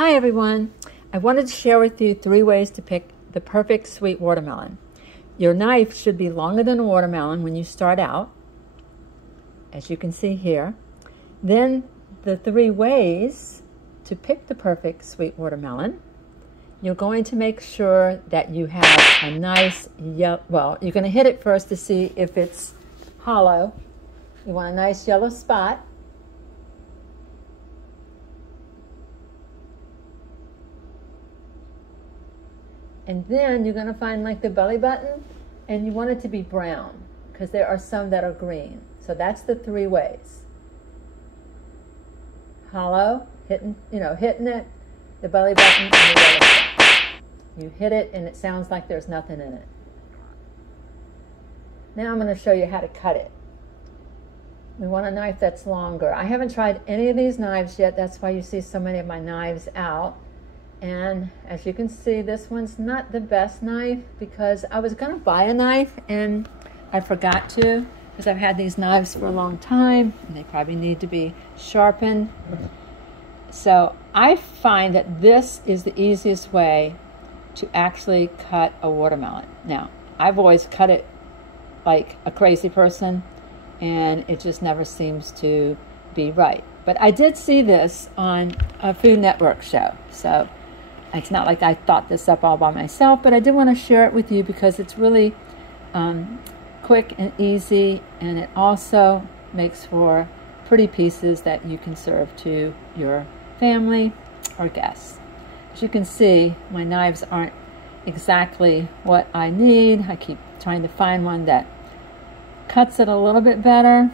Hi everyone. I wanted to share with you 3 ways to pick the perfect sweet watermelon. Your knife should be longer than a watermelon when you start out, as you can see here. Then the 3 ways to pick the perfect sweet watermelon. You're going to make sure that you have a nice yellow, well, you're going to hit it first to see if it's hollow. You want a nice yellow spot. And then you're going to find like the belly button, and you want it to be brown because there are some that are green. So that's the 3 ways. Hollow, hitting it, the belly button, and the yellow spot. You hit it and it sounds like there's nothing in it. Now I'm going to show you how to cut it. We want a knife that's longer. I haven't tried any of these knives yet. That's why you see so many of my knives out. And as you can see, this one's not the best knife because I was going to buy a knife and I forgot to because I've had these knives for a long time and they probably need to be sharpened. So I find that this is the easiest way to actually cut a watermelon. Now, I've always cut it like a crazy person and it just never seems to be right. But I did see this on a Food Network show. So it's not like I thought this up all by myself, but I did want to share it with you because it's really quick and easy, and it also makes for pretty pieces that you can serve to your family or guests. As you can see, my knives aren't exactly what I need. I keep trying to find one that cuts it a little bit better,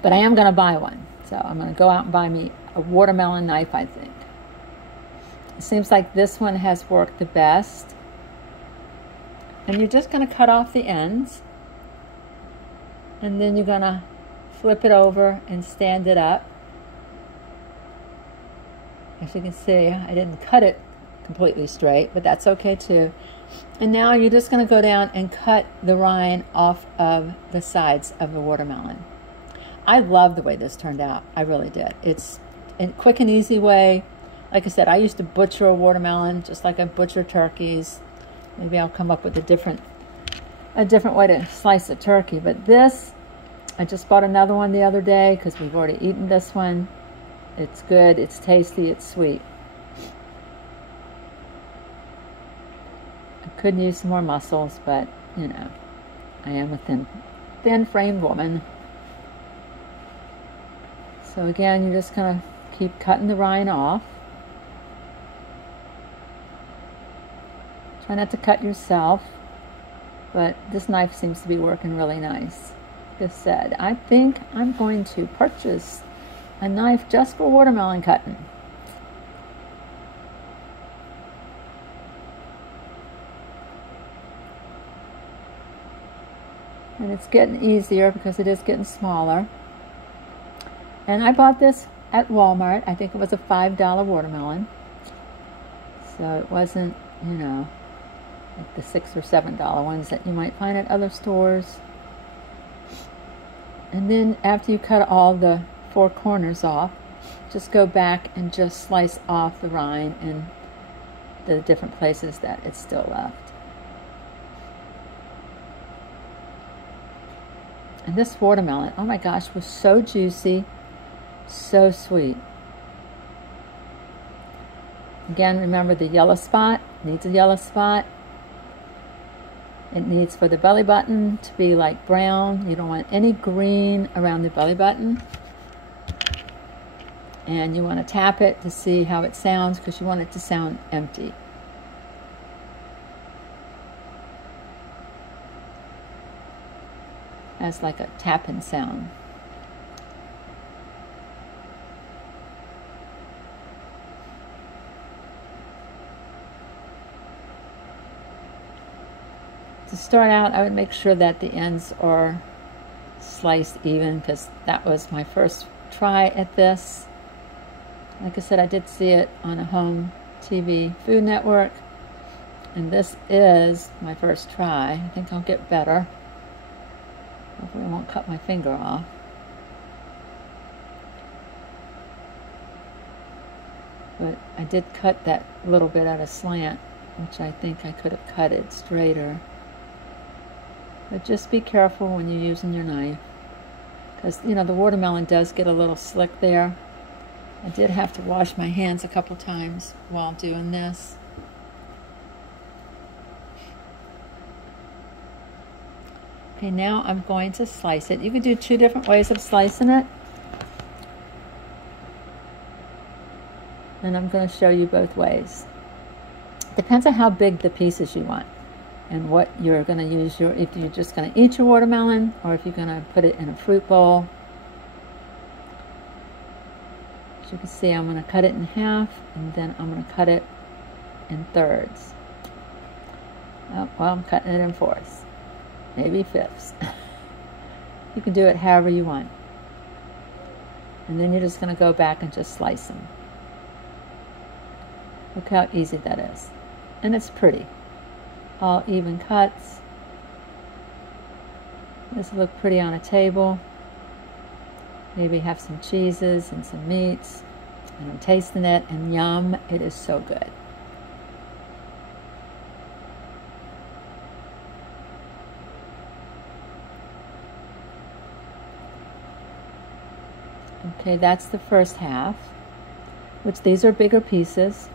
but I am going to buy one. So I'm going to go out and buy me a watermelon knife, I think. It seems like this one has worked the best. And you're just going to cut off the ends. And then you're going to flip it over and stand it up. As you can see, I didn't cut it completely straight, but that's okay too. And now you're just going to go down and cut the rind off of the sides of the watermelon. I love the way this turned out. I really did. It's a quick and easy way. Like I said, I used to butcher a watermelon just like I butcher turkeys. Maybe I'll come up with a different way to slice a turkey. But this, I just bought another one the other day because we've already eaten this one. It's good, it's tasty, it's sweet. I could use some more muscles, but you know, I am a thin-framed woman. So again, you're just gonna keep cutting the rind off. Try not to cut yourself, but this knife seems to be working really nice. Like I said, I think I'm going to purchase a knife just for watermelon cutting. And it's getting easier because it is getting smaller. And I bought this at Walmart. I think it was a $5 watermelon. So it wasn't, you know, like the $6 or $7 ones that you might find at other stores. And then after you cut all the 4 corners off, just go back and just slice off the rind in the different places that it's still left. And this watermelon, oh my gosh, was so juicy, so sweet. Again, remember the yellow spot, needs a yellow spot. It needs for the belly button to be like brown. You don't want any green around the belly button. And you want to tap it to see how it sounds because you want it to sound empty. As like a tapping sound. To start out, I would make sure that the ends are sliced even because that was my first try at this. Like I said, I did see it on a home TV Food Network, and this is my first try. I think I'll get better. Hopefully I won't cut my finger off. But I did cut that little bit at a slant, which I think I could have cut it straighter. But just be careful when you're using your knife, because, you know, the watermelon does get a little slick there. I did have to wash my hands a couple times while doing this. Okay, now I'm going to slice it. You can do 2 different ways of slicing it. And I'm going to show you both ways. Depends on how big the pieces you want and what you're going to use if you're just going to eat your watermelon or if you're going to put it in a fruit bowl. As you can see, I'm going to cut it in half and then I'm going to cut it in thirds. Oh, well, I'm cutting it in fourths, maybe fifths. You can do it however you want. And then you're just going to go back and just slice them. Look how easy that is. And it's pretty. All even cuts. This will look pretty on a table. Maybe have some cheeses and some meats. And I'm tasting it, and yum, it is so good. Okay, that's the first half, which these are bigger pieces.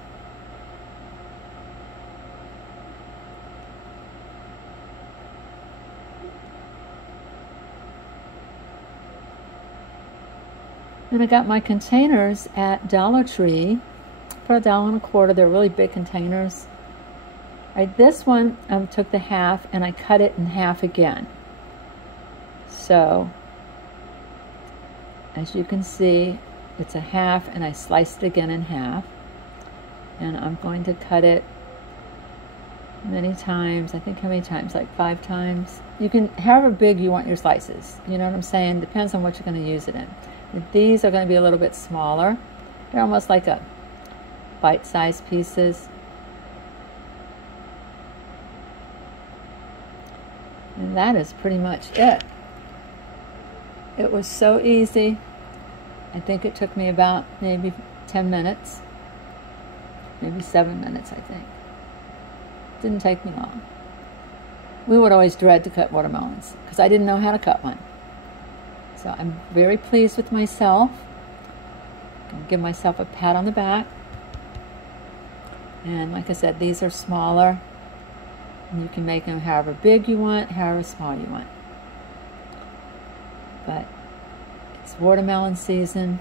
And I got my containers at Dollar Tree for $1.25. They're really big containers. This one, took the half and I cut it in half again. So, as you can see, it's a half and I sliced it again in half. And I'm going to cut it many times. I think how many times? Like 5 times. You can, however big you want your slices. You know what I'm saying? Depends on what you're going to use it in. These are going to be a little bit smaller. They're almost like a bite-sized pieces. And that is pretty much it. It was so easy. I think it took me about maybe 10 minutes. Maybe 7 minutes, I think. Didn't take me long. We would always dread to cut watermelons because I didn't know how to cut one. So I'm very pleased with myself. I'm going to give myself a pat on the back. And like I said, these are smaller. And you can make them however big you want, however small you want. But it's watermelon season,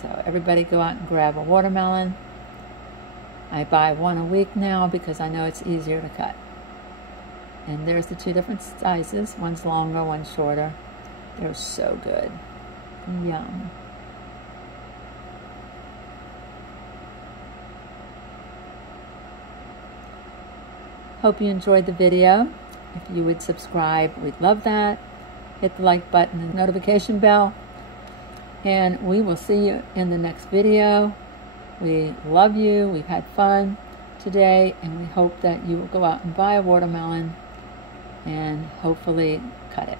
so everybody go out and grab a watermelon. I buy one a week now because I know it's easier to cut. And there's the 2 different sizes. One's longer, one's shorter. They're so good. Yum. Hope you enjoyed the video. If you would subscribe, we'd love that. Hit the like button and notification bell. And we will see you in the next video. We love you. We've had fun today. And we hope that you will go out and buy a watermelon and hopefully cut it.